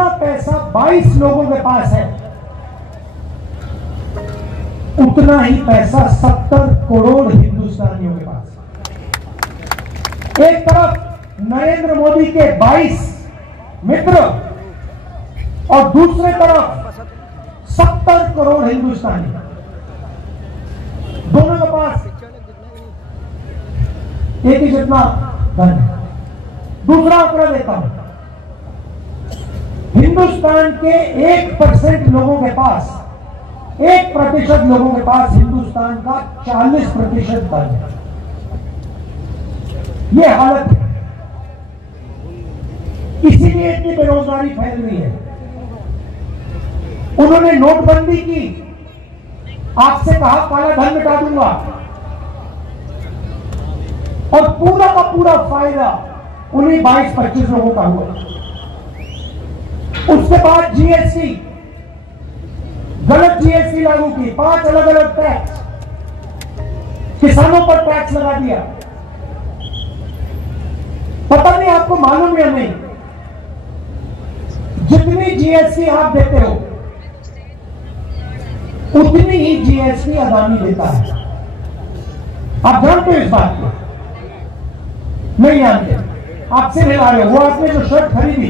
जितना पैसा 22 लोगों के पास है, उतना ही पैसा 70 करोड़ हिंदुस्तानियों के पास है। एक तरफ नरेंद्र मोदी के 22 मित्र और दूसरे तरफ 70 करोड़ हिंदुस्तानी, दोनों के पास एक ही जितना धन है। दूसरा आंकड़ा देता हूं, हिंदुस्तान के 1% लोगों के पास, 1% लोगों के पास हिंदुस्तान का 40% धन है। यह हालत है, इसीलिए इतनी बेरोजगारी फैल रही है। उन्होंने नोटबंदी की, आपसे कहा काला धन मिटा दूंगा, और पूरा का पूरा फायदा उन्हीं 22-25 लोगों का हुआ। उसके बाद जीएसटी, गलत जीएसटी लागू की, 5 अलग अलग टैक्स, किसानों पर टैक्स लगा दिया। पता नहीं आपको मालूम या नहीं, जितनी जीएसटी आप देते हो उतनी ही जीएसटी अदानी देता है। आप जानते हो इस बात को? नहीं जानते? आपसे मिला रहे हो। वो आपने जो शर्ट खरीदी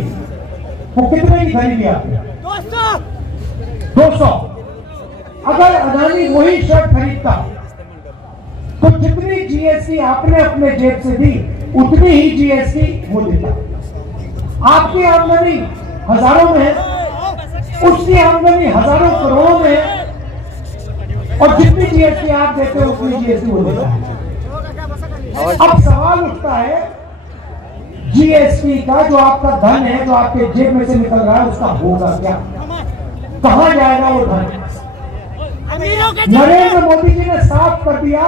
वो कितने की खरीदी आपने? 200। अगर अदानी वही शर्ट खरीदता तो जितनी जीएसटी आपने अपने जेब से दी उतनी ही जीएसटी वो देता। आपकी आमदनी हजारों में है, उसकी आमदनी हजारों करोड़ों में है, और जितनी जीएसटी आप देते हो उतनी जीएसटी वो देता है। अब सवाल उठता है, जीएसटी का जो आपका धन है, जो आपके जेब में से निकल रहा है, उसका होगा क्या? कहां जाएगा वो धन? नरेंद्र मोदी जी ने साफ कर दिया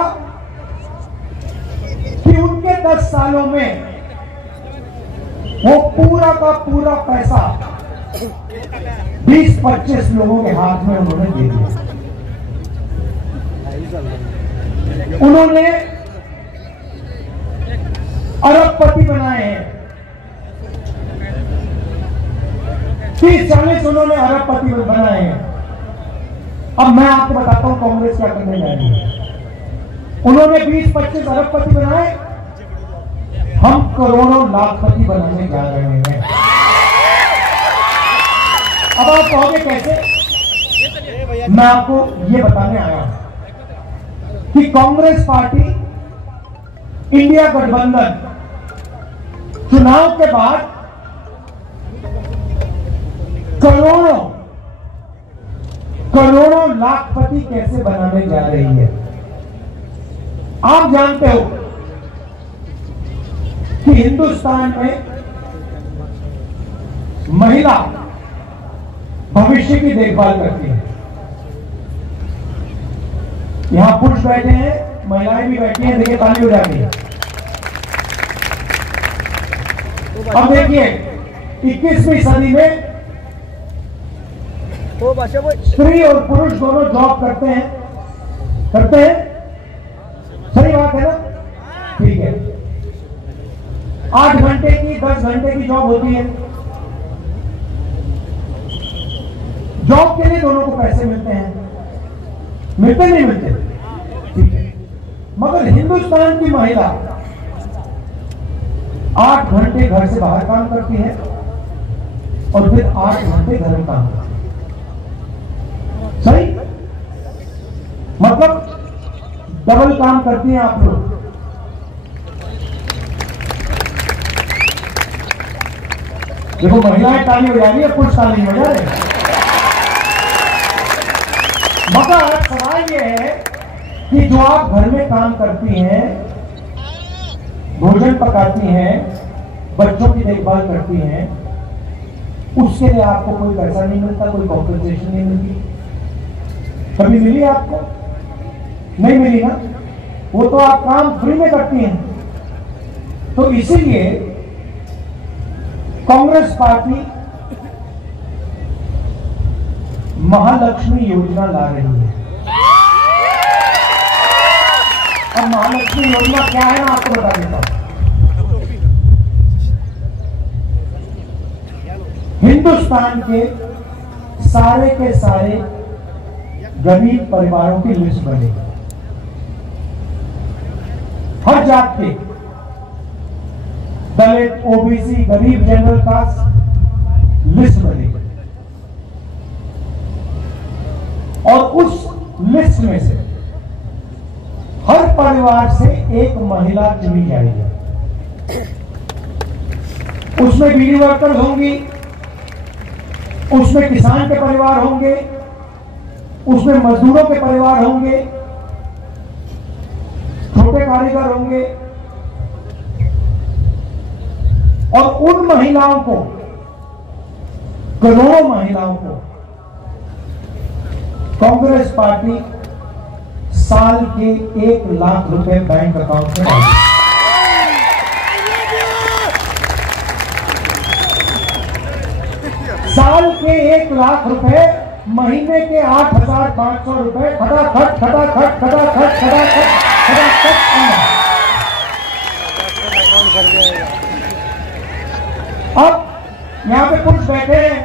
कि उनके 10 सालों में वो पूरा का पूरा पैसा 20-25 लोगों के हाथ में उन्होंने दे दिया। उन्होंने अरबपति बनाए हैं, 30-40 उन्होंने अरबपति बनाए हैं। अब मैं आपको बताता हूं कांग्रेस क्या करने जा रही है। उन्होंने 20-25 अरबपति बनाए, हम करोड़ों लाखपति बनाने जा रहे हैं। अब आप कहोगे कैसे? मैं आपको ये बताने आया हूं कि कांग्रेस पार्टी, इंडिया गठबंधन चुनाव के बाद करोड़ों लाखपति कैसे बनाने जा रही है। आप जानते हो कि हिंदुस्तान में महिला भविष्य की देखभाल करती है। यहां पुरुष बैठे हैं, महिलाएं भी बैठी हैं, देखिए ताली हो जाती है। अब देखिए 21वीं सदी में स्त्री और पुरुष दोनों जॉब करते हैं, सही बात है ना? ठीक है, 8 घंटे की 10 घंटे की जॉब होती है। जॉब के लिए दोनों को पैसे मिलते हैं, मिलते नहीं मिलते? ठीक है, मगर हिंदुस्तान की महिला 8 घंटे घर से बाहर काम करती है और फिर 8 घंटे घर में काम करती है। सही? मतलब डबल काम करती हैं आप लोग। देखो महिलाएं ताली हो जाएंगी, पुरुष ताली हो जा रहे हैं। मगर सवाल यह है कि जो आप घर में काम करती हैं, भोजन पकाती हैं, बच्चों की देखभाल करती हैं, उसके लिए आपको कोई पैसा नहीं मिलता, कोई कॉम्पेंसेशन नहीं मिलती। कभी मिली आपको? नहीं मिली ना? वो तो आप काम फ्री में करती हैं। तो इसीलिए कांग्रेस पार्टी महालक्ष्मी योजना ला रही है। अब महालक्ष्मी योजना क्या है, मैं आपको बता देता हूं। हिंदुस्तान के सारे गरीब परिवारों की लिस्ट बनेगी, हर जात के, दलित, ओबीसी, गरीब, जनरल कास्ट लिस्ट बनेगी और उस लिस्ट में से हर परिवार से एक महिला चुनी जाएगी। उसमें बीडी वर्कर्स होंगी, उसमें किसान के परिवार होंगे, उसमें मजदूरों के परिवार होंगे, छोटे कारीगर होंगे और उन महिलाओं को, करोड़ों महिलाओं को कांग्रेस पार्टी साल के 1 लाख रुपए बैंक अकाउंट में डालेगी। साल के 1 लाख रुपए, महीने के 8,500 रुपए, खटाखट खटाखट खटाखट खटाखट खटाखट। अब यहां पे पुरुष बैठे हैं,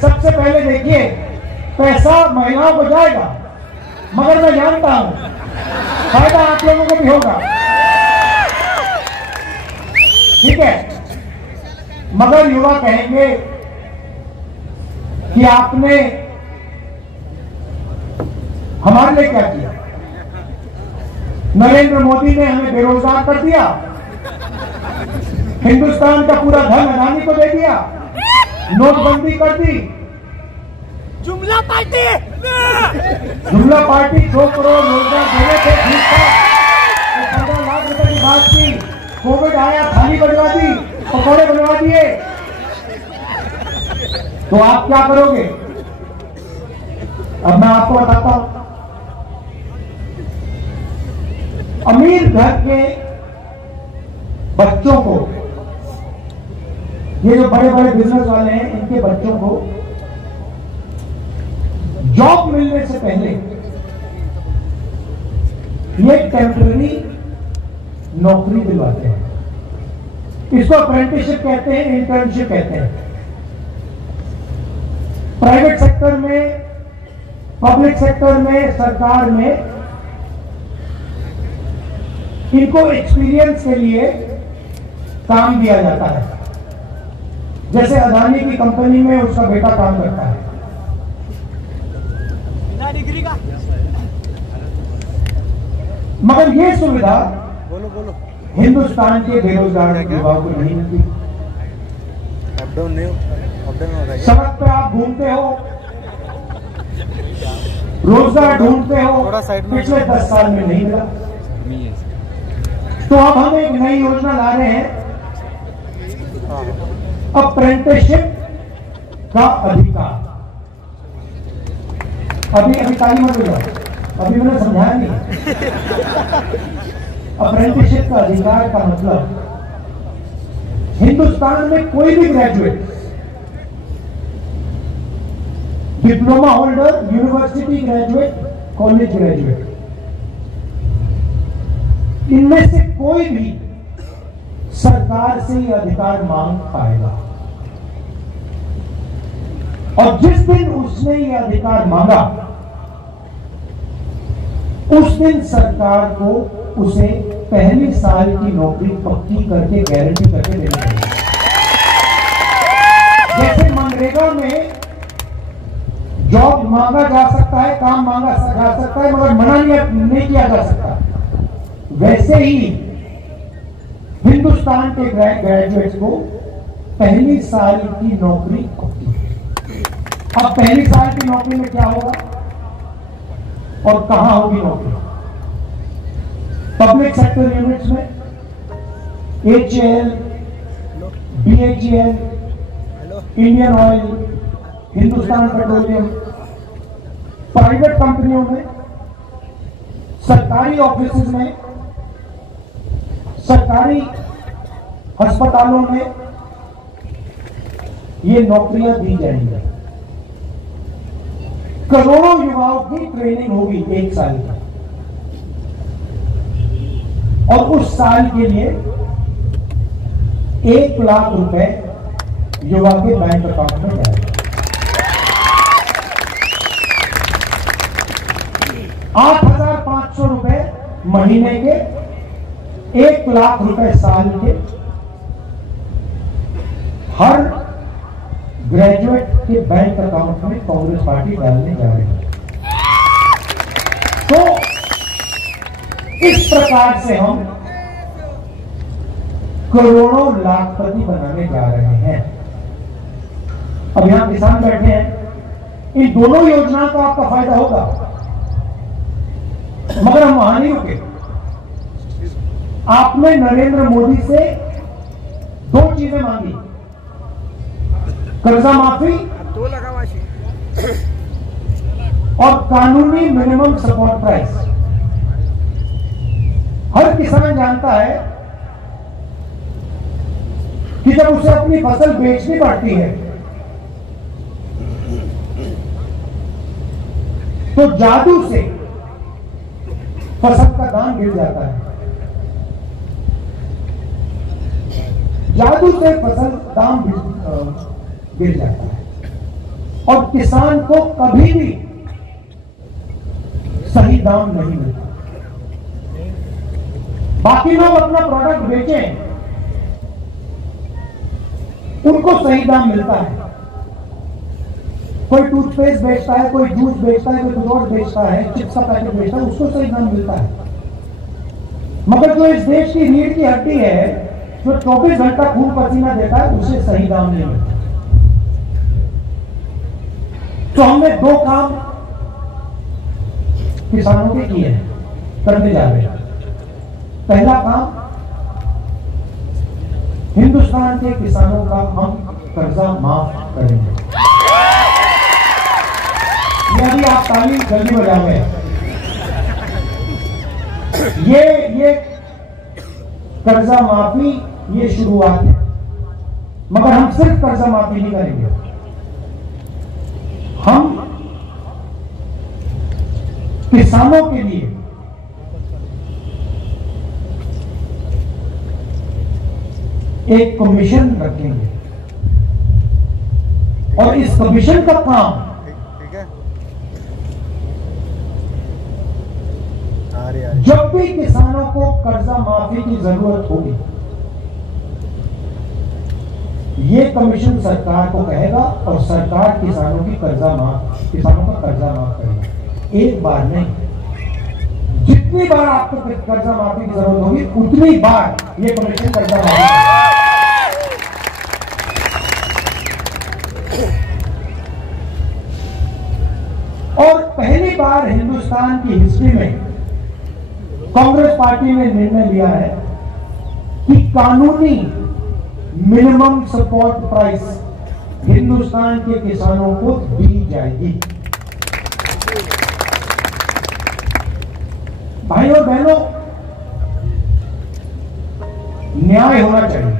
सबसे पहले देखिए पैसा महिलाओं को जाएगा, मगर मैं जानता हूं फायदा आप लोगों को भी होगा, ठीक है। मगर युवा कहेंगे कि आपने हमारे लिए क्या किया? नरेंद्र मोदी ने हमें बेरोजगार कर दिया, हिंदुस्तान का पूरा धन अदानी को दे दिया, नोटबंदी कर दी, जुमला पार्टी 2 करोड़ रोजगार देने थे, ठीक था, 15 लाख रुपए की बात की, कोविड आया, थाली बनवा दी, पकौड़े बनवा दिए, तो आप क्या करोगे? अब मैं आपको बताता हूं, अमीर घर के बच्चों को, ये जो बड़े बड़े बिजनेस वाले हैं, इनके बच्चों को जॉब मिलने से पहले ये टेम्पररी नौकरी दिलवाते हैं। इसको अप्रेंटिसशिप कहते हैं, इंटर्नशिप कहते हैं। प्राइवेट सेक्टर में, पब्लिक सेक्टर में, सरकार में इनको एक्सपीरियंस के लिए काम दिया जाता है। जैसे अदानी की कंपनी में उसका बेटा काम करता है, डिग्री का। मगर ये सुविधा हिंदुस्तान के बेरोजगार युवाओं को नहीं मिलती। सड़क पे आप घूमते हो, रोजगार ढूंढते हो, पिछले 10 साल में नहीं मिला। तो अब हम एक नई योजना ला रहे हैं, अप्रेंटिसशिप का अधिकार। अभी ताली मत बजाओ, अभी मैंने समझाया नहीं। अप्रेंटिसशिप का अधिकार का मतलब हिंदुस्तान में कोई भी graduate, diploma holder, university graduate, college graduate, इनमें से कोई भी सरकार से यह अधिकार मांग पाएगा। और जिस दिन उसने यह अधिकार मांगा, उस दिन सरकार को उसे पहली साल की नौकरी पक्की करके, गारंटी करके देनी चाहिए। जैसे मनरेगा में जॉब मांगा जा सकता है, काम मांगा जा सकता है, मगर मना नहीं किया जा सकता, वैसे ही हिंदुस्तान के ग्रेजुएट्स को पहली साल की नौकरी पक्की। अब पहली साल की नौकरी में क्या होगा और कहां होगी नौकरी? पब्लिक सेक्टर यूनिट्स में, HAL, BHEL, Indian oil, Hindustan petroleum, private कंपनियों में, सरकारी ऑफिस में, सरकारी अस्पतालों में ये नौकरियां दी जाएंगी। करोड़ों युवाओं की ट्रेनिंग होगी 1 साल की, और उस साल के लिए 1 लाख रुपए युवा के बैंक अकाउंट में जाएगा। 8,500 रुपए महीने के, 1 लाख रुपए साल के हर ग्रेजुएट के बैंक अकाउंट में कांग्रेस पार्टी डालने जा रही है। तो इस प्रकार से हम करोड़ों लाखपति बनाने जा रहे हैं। अब यहां किसान बैठे हैं, इन दोनों योजनाओं का आपका फायदा होगा, मगर हम वहां नहीं रुके। आपने नरेंद्र मोदी से 2 चीजें मांगी, कर्जा माफी और कानूनी मिनिमम सपोर्ट प्राइस। हर किसान जानता है कि जब उसे अपनी फसल बेचनी पड़ती है तो जादू से फसल का दाम गिर जाता है। जादू से फसल दाम गिर जाता है और किसान को कभी भी सही दाम नहीं मिलता। बाकी लोग अपना प्रोडक्ट बेचें, उनको सही दाम मिलता है। कोई टूथपेस्ट बेचता है, कोई जूस बेचता है, कोई कुछ और बेचता है, चिप्स का पैकेट बेचता है, उसको सही दाम मिलता है। मगर जो इस देश की रीढ़ की हड्डी है, जो 24 घंटा खून पसीना देता है, उसे सही दाम नहीं मिलता। तो हमने 2 काम किसानों के किए हैं, करने जा रहे हैं। पहला काम, हिंदुस्तान के किसानों का हम कर्जा माफ करेंगे। ये अभी आप ताली जल्दी बजाओगे। ये कर्जा माफी ये शुरुआत है, मगर हम सिर्फ कर्जा माफी नहीं करेंगे, हम किसानों के लिए एक कमीशन रखेंगे और इस कमीशन का काम जब भी किसानों को कर्जा माफी की जरूरत होगी, ये कमीशन सरकार को कहेगा और सरकार किसानों का कर्जा माफ करेगा। एक बार नहीं, जितनी बार आपको कर्जा माफी की जरूरत होगी उतनी बार ये कमीशन कर्जा माफी। और पहली बार हिंदुस्तान की हिस्ट्री में कांग्रेस पार्टी ने निर्णय लिया है कि कानूनी मिनिमम सपोर्ट प्राइस हिंदुस्तान के किसानों को दी जाएगी। भाइयों और बहनों, न्याय होना चाहिए।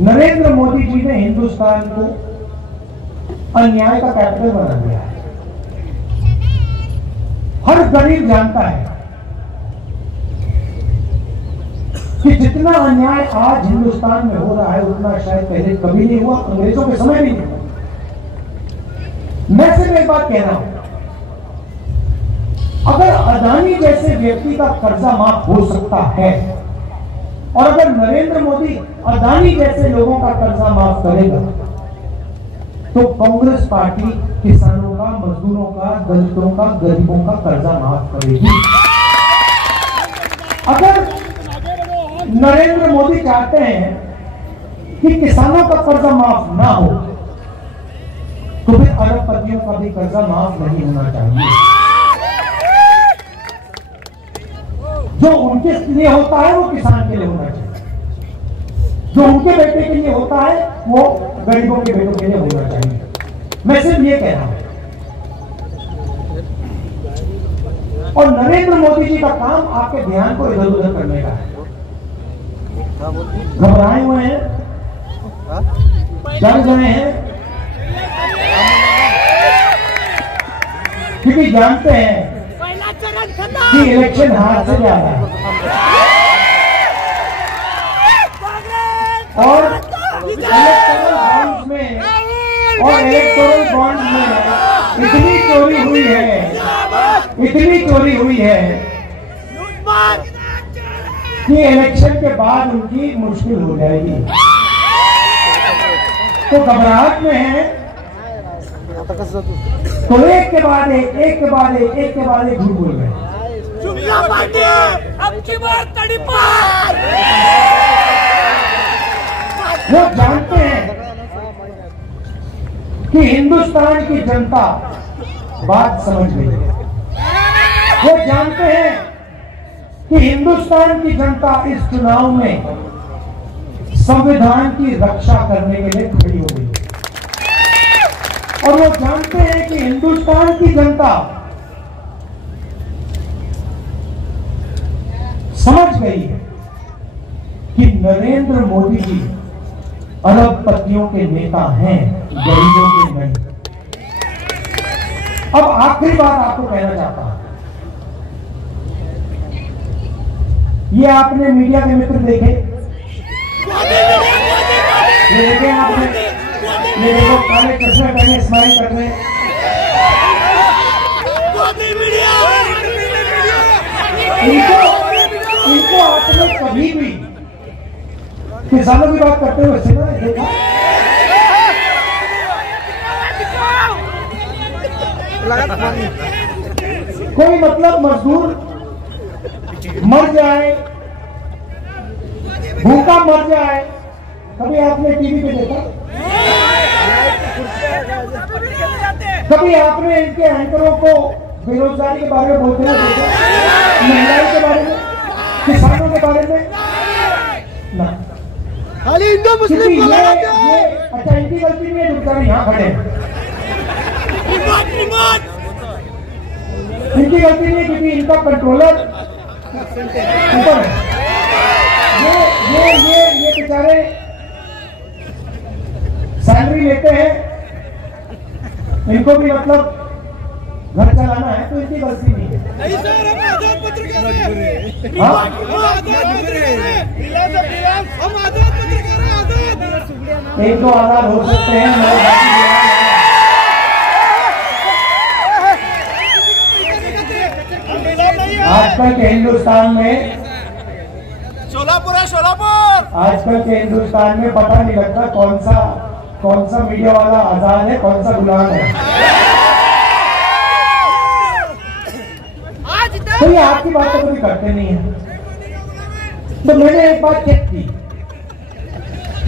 नरेंद्र मोदी जी ने हिंदुस्तान को अन्याय का कैपिटल बना दिया है। हर गरीब जानता है कि जितना अन्याय आज हिंदुस्तान में हो रहा है उतना शायद पहले कभी नहीं हुआ, अंग्रेजों के समय भी नहीं हुआ। मैं सिर्फ एक बात कह रहा हूं, अगर अदानी जैसे व्यक्ति का कर्जा माफ हो सकता है और अगर नरेंद्र मोदी अदानी जैसे लोगों का कर्जा माफ करेगा तो कांग्रेस पार्टी किसानों का, मजदूरों का, दलितों का, गरीबों का कर्जा माफ करेगी। अगर नरेंद्र मोदी चाहते हैं कि किसानों का कर्जा माफ ना हो तो फिर अरबपतियों का भी कर्जा माफ नहीं होना चाहिए। जो उनके लिए होता है वो किसान के लिए होना चाहिए, जो उनके बेटे के लिए होता है वो गरीबों के बेटों के लिए होना चाहिए। मैं सिर्फ ये कह रहा हूं। और नरेंद्र मोदी जी का काम आपके ध्यान को इधर उधर करने का है। घबराए हुए हैं, डर गए हैं, क्योंकि जानते हैं कि इलेक्शन हाथ से जा रहा है। और इलेक्टोरल बॉन्ड्स में इतनी चोरी हुई है कि इलेक्शन के बाद उनकी मुश्किल हो जाएगी। तो घबराहट में है, तो एक के बाद एक झूठ बोल रहे हैं। जुमला पार्टी अब की बार तड़ी पार। वो जानते हैं कि हिंदुस्तान की जनता बात समझ गई है। वो जानते हैं कि हिंदुस्तान की जनता इस चुनाव में संविधान की रक्षा करने के लिए खड़ी हो गई है। और वो जानते हैं कि हिंदुस्तान की जनता समझ गई है कि नरेंद्र मोदी जी अरबपतियों के नेता हैं, गरीबों के नहीं। अब आखिरी बात आपको कहना चाहता हूं, ये आपने मीडिया के मित्र देखे, ये देखे आपने, ये देखो काले चश्मे पहने स्माइल कर रहे हैं। इनको आपने कभी भी किसानों की बात करते हुए सुना है, देखा? कोई मतलब मजदूर मर जाए, भूखा मर जाए, कभी आपने टीवी पे देखा? कभी आपने इनके एंकरों को बेरोजगारी के बारे में बोलते हुए देखा? महंगाई के बारे में, किसानों के बारे में? ना। खाली हिंदू मुस्लिम ये अच्छा, इनकी गलती नहीं है, बेचारे यहाँ खड़े हैं। इनकी गलती नहीं है क्योंकि इनका कंट्रोलर ऊपर है। ये बेचारे सैलरी लेते हैं, इनको भी मतलब घर चलाना है, तो इनकी गलती नहीं है। एक दो आजाद हो सकते हैं, आजकल के हिंदुस्तान में, सोलापुर आजकल के हिंदुस्तान में पता नहीं लगता कौन सा मीडिया वाला आजाद है, कौन सा गुलाम है। तो ये आपकी बात तो कभी करते नहीं है। तो मैंने एक बात चेक की,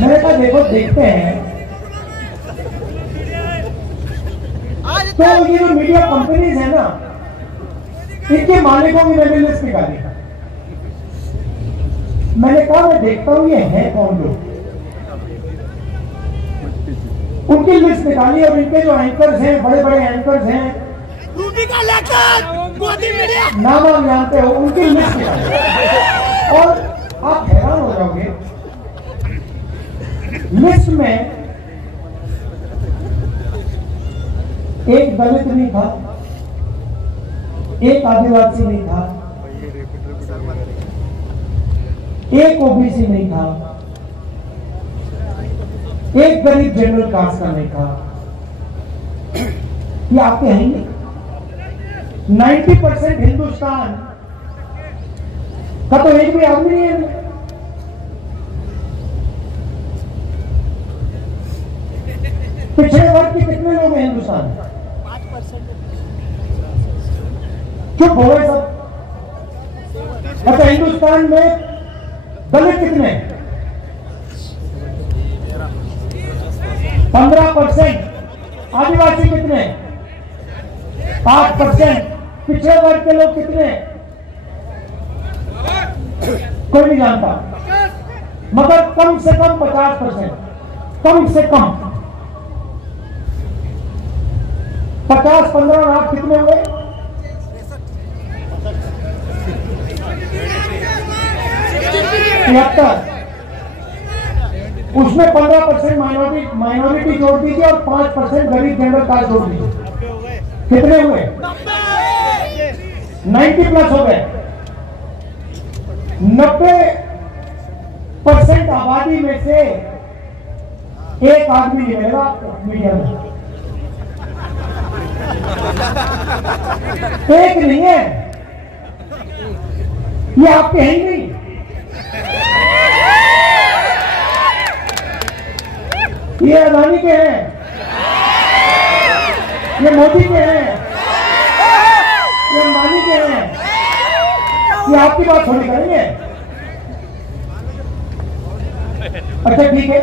मैंने कहा देखो देखते हैं, तो ये जो मीडिया कंपनीज है ना, इनके मालिकों की मैंने लिस्ट निकाली। मैंने कहा मैं देखता हूं ये है कौन लोग, उनकी लिस्ट निकाली और इनके जो एंकर्स हैं, बड़े बड़े एंकर्स हैं, नाम आप जानते हो, उनकी लिस्ट निकाली। और आप हैरान हो जाओगे, लिस्ट में एक दलित नहीं था, एक आदिवासी नहीं था, एक ओबीसी नहीं था, एक गरीब जनरल कास्ट का नहीं था। ये आपके हैं 90% हिंदुस्तान का तो एक भी आदमी नहीं है। पिछड़े वर्ग के कितने लोग हैं हिंदुस्तान में? 5%। चुप हो गए सब। अच्छा, हिंदुस्तान में दलित कितने? 15%। आदिवासी कितने? 5%। पिछड़े वर्ग के लोग कितने? कोई नहीं जानता, मगर कम से कम 50%, कम से कम 50-15 लाख कितने हुए? 73। उसमें 15% माइनॉरिटी जोड़ दीजिए और 5% गरीब जनरल कास्ट जोड़ दीजिए, कितने हुए? 90 प्लस हो गए। 90 90% आबादी में से एक आदमी नहीं मिलेगा आपको मीडिया में, एक नहीं है, ये आपके हैं ही नहीं। ये अदानी के हैं, ये मोदी के हैं, ये अंबानी के हैं, ये आपकी बात थोड़ी करेंगे। अच्छा ठीक है,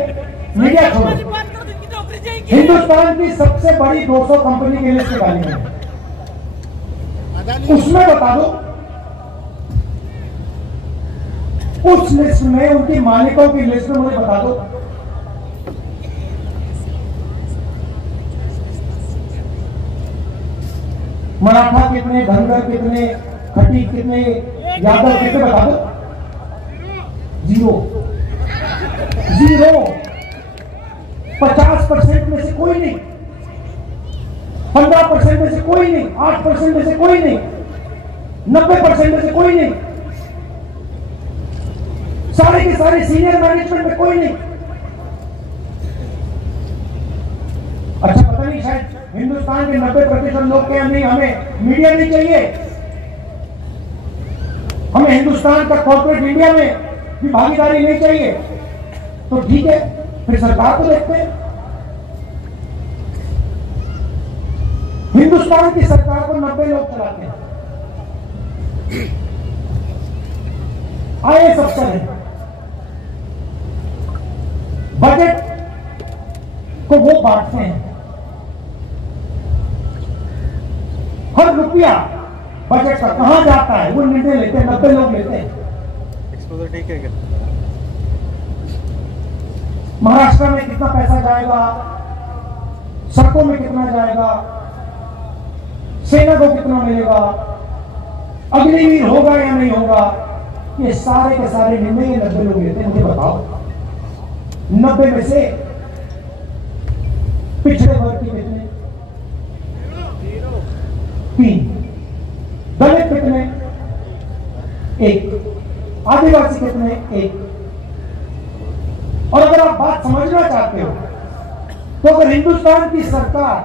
मीडिया छोड़ो, हिंदुस्तान की सबसे बड़ी 200 कंपनी की लिस्ट निकाली है, उसमें बता दो, उस लिस्ट में उनकी मालिकों की लिस्ट में मुझे बता दो मराठा कितने, धनगर कितने, खटीक कितने, यादव कितने, बता दो। Zero, zero. 50% में से कोई नहीं, 15% में से कोई नहीं, 8% में से कोई नहीं, 90% में से कोई नहीं, सारे के सारे सीनियर मैनेजमेंट में कोई नहीं। अच्छा पता नहीं, शायद हिंदुस्तान के 90% लोग क्या नहीं, हमें मीडिया नहीं चाहिए, हमें हिंदुस्तान का कॉर्पोरेट इंडिया में भी भागीदारी नहीं चाहिए, तो ठीक है, फिर सरकार को देखते हैं। हिंदुस्तान की सरकार को 90 लोग चलाते हैं, IAS अफसर हैं, बजट को वो बांटते हैं, हर रुपया बजट का कहां जाता है वो निर्णय लेते हैं, 90 लोग लेते हैं। ठीक है क्या? महाराष्ट्र में कितना पैसा जाएगा, सड़कों में कितना जाएगा, सेना को कितना मिलेगा, अग्निवीर होगा या नहीं होगा, ये सारे के सारे निर्णय 90 लोग लेते हैं। मुझे बताओ, 90 में से पिछड़े वर्ग के कितने? 3। दलित कितने? 1। आदिवासी कितने? 1। और अगर आप बात समझना चाहते हो तो अगर हिंदुस्तान की सरकार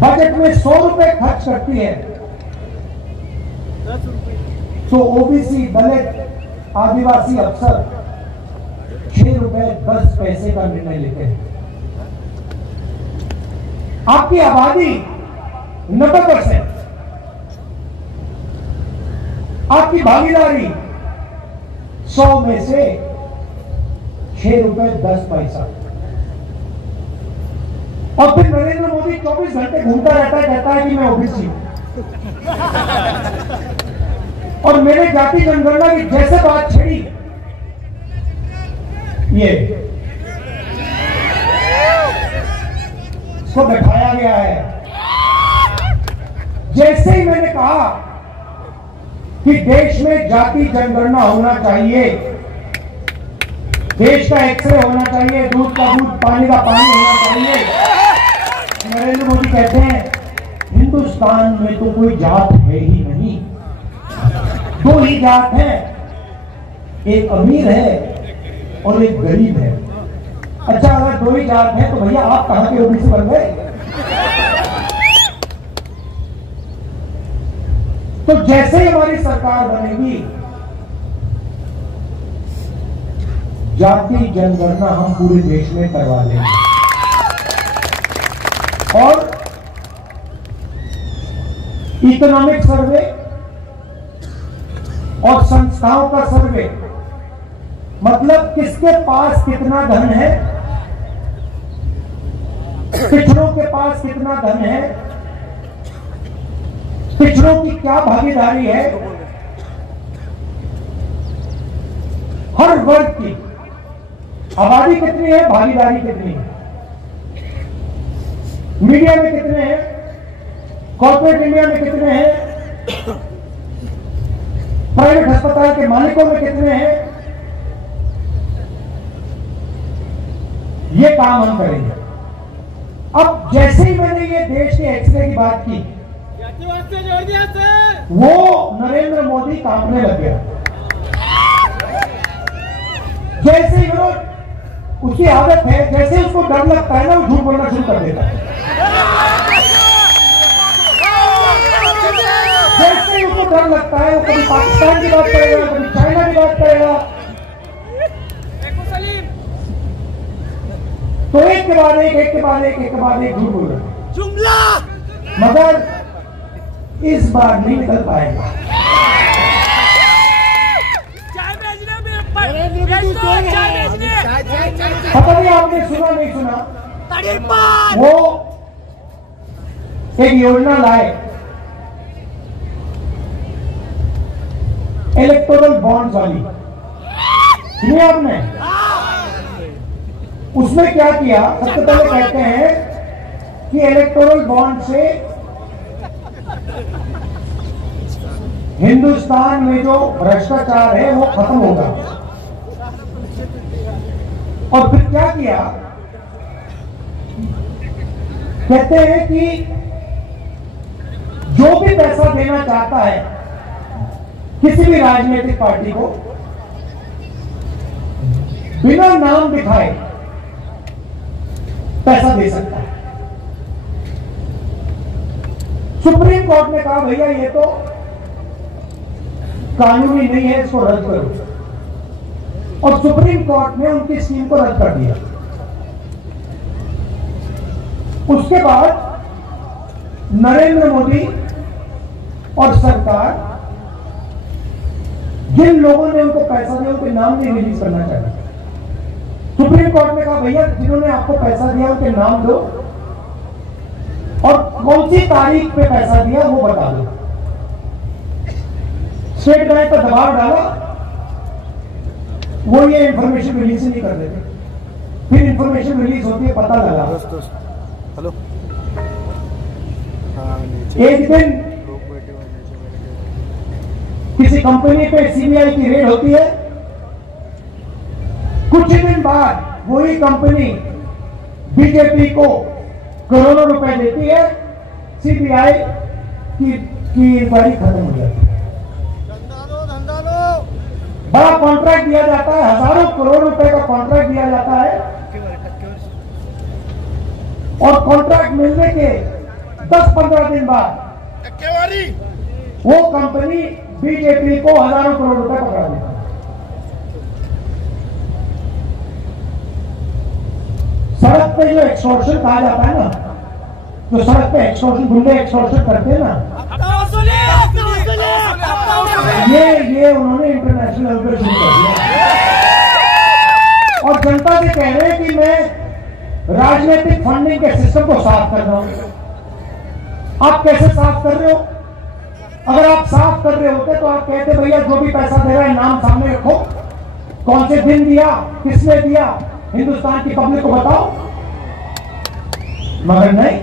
बजट में 100 रुपए खर्च करती है तो ओबीसी, दलित, आदिवासी अफसर 6 रुपए 10 पैसे का निर्णय लेते हैं। आपकी आबादी 90%, आपकी भागीदारी 100 में से 6 रुपए 10 पैसा। और फिर नरेंद्र मोदी 24 घंटे घूमता रहता है, कहता है कि मैं ओबीसी हूं और मेरे जाति जनगणना की जैसे बात छेड़ी, ये इसको दिखाया गया है। जैसे ही मैंने कहा कि देश में जाति जनगणना होना चाहिए, देश का एक्सरे होना चाहिए, दूध का दूध, पानी का पानी होना चाहिए, नरेंद्र मोदी कहते हैं हिंदुस्तान में तो कोई जात है ही नहीं, 2 ही जात है, एक अमीर है और एक गरीब है। अच्छा अगर 2 ही जात है तो भैया आप कहां के ओबीसी बन गए? तो जैसे ही हमारी सरकार बनेगी, जाति जनगणना हम पूरे देश में करवा लेंगे और इकोनॉमिक सर्वे और संस्थाओं का सर्वे, मतलब किसके पास कितना धन है, पिछड़ों के पास कितना धन है, पिछड़ों की क्या भागीदारी है, हर वर्ग की आबादी कितनी है, भागीदारी कितनी है, मीडिया में कितने हैं, कॉर्पोरेट इंडिया में कितने हैं, प्राइवेट अस्पताल के मालिकों में कितने हैं, ये काम हम करेंगे। अब जैसे ही मैंने ये देश के एक्सरे की बात की, वो नरेंद्र मोदी कांपने लग गया। जैसे ही वो उसकी आदत है, जैसे उसको डर लगता है ना, वो झूठ बोलना शुरू कर देता है। जैसे ही उसको डर लगता है, वो कभी पाकिस्तान की बात करेगा, कभी चाइना की बात करेगा। तो एक के बाद एक झूठ बोल रहा जुमला, मगर इस बार नहीं निकल पाएगा। चाय बेचने में चाय बेचने, पता नहीं आपने सुना नहीं सुना, तड़ी पार वो एक योजना लाए इलेक्टोरल बॉन्ड्स वाली, सुनिए आपने? उसमें क्या किया, सबसे पहले कहते हैं कि इलेक्टोरल बॉन्ड से हिंदुस्तान में जो भ्रष्टाचार है वो खत्म होगा। और फिर क्या किया, कहते हैं कि जो भी पैसा देना चाहता है किसी भी राजनीतिक पार्टी को, बिना नाम दिखाए पैसा दे सकता है। सुप्रीम कोर्ट ने कहा भैया ये तो कानूनी नहीं है, इसको रद्द करो। और सुप्रीम कोर्ट ने उनकी स्कीम को रद्द कर दिया। उसके बाद नरेंद्र मोदी और सरकार जिन लोगों ने उनको पैसा दिया उनके नाम नहीं रिलीज करना चाहिए। सुप्रीम कोर्ट ने कहा भैया जिन्होंने आपको पैसा दिया उनके नाम दो और कौन सी तारीख पे पैसा दिया वो बता दो। स्टेट बैंक पर दबाव डाला, वो ये इंफॉर्मेशन रिलीज नहीं कर देते। फिर इंफॉर्मेशन रिलीज होती है, पता लगा हेलो, एक दिन किसी कंपनी पे सीबीआई की रेड होती है, कुछ दिन बाद वही कंपनी बीजेपी को करोड़ों रुपए देती है, सीबीआई की इंक्वायरी खत्म हो जाती है। बड़ा कॉन्ट्रैक्ट दिया जाता है, हजारों करोड़ रुपए का कॉन्ट्रैक्ट दिया जाता है और कॉन्ट्रैक्ट मिलने के 10-15 दिन बाद वो कंपनी बीजेपी को हजारों करोड़ रुपए पकड़ा देता है। सड़क पे जो एक्सटॉर्शन कहा जाता है ना, जो सड़क पे एक्सटॉर्शन, गुंडे एक्सटॉर्शन करते हैं ना, ये उन्होंने इंटरनेशनल लेवल पर शुरू कर दिया। और जनता से कह रहे हैं कि मैं राजनीतिक फंडिंग के सिस्टम को साफ कर रहा हूं। आप कैसे साफ कर रहे हो? अगर आप साफ कर रहे होते तो आप कहते भैया जो भी पैसा दे रहा है नाम सामने रखो, कौन से दिन दिया, किसने दिया, हिंदुस्तान की पब्लिक को बताओ। मगर नहीं,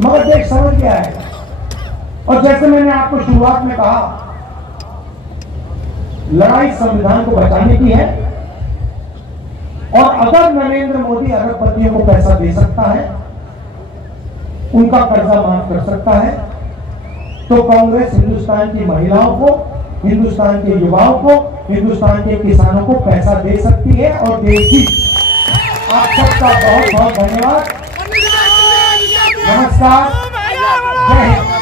मगर देश समझ गया है। और जैसे मैंने आपको शुरुआत में कहा, लड़ाई संविधान को बचाने की है। और अगर नरेंद्र मोदी अरबपतियों को पैसा दे सकता है, उनका कर्जा माफ कर सकता है, तो कांग्रेस हिंदुस्तान की महिलाओं को, हिंदुस्तान के युवाओं को, हिंदुस्तान के किसानों को पैसा दे सकती है और देगी। आप सबका बहुत बहुत धन्यवाद। नमस्कार, जय हिंद।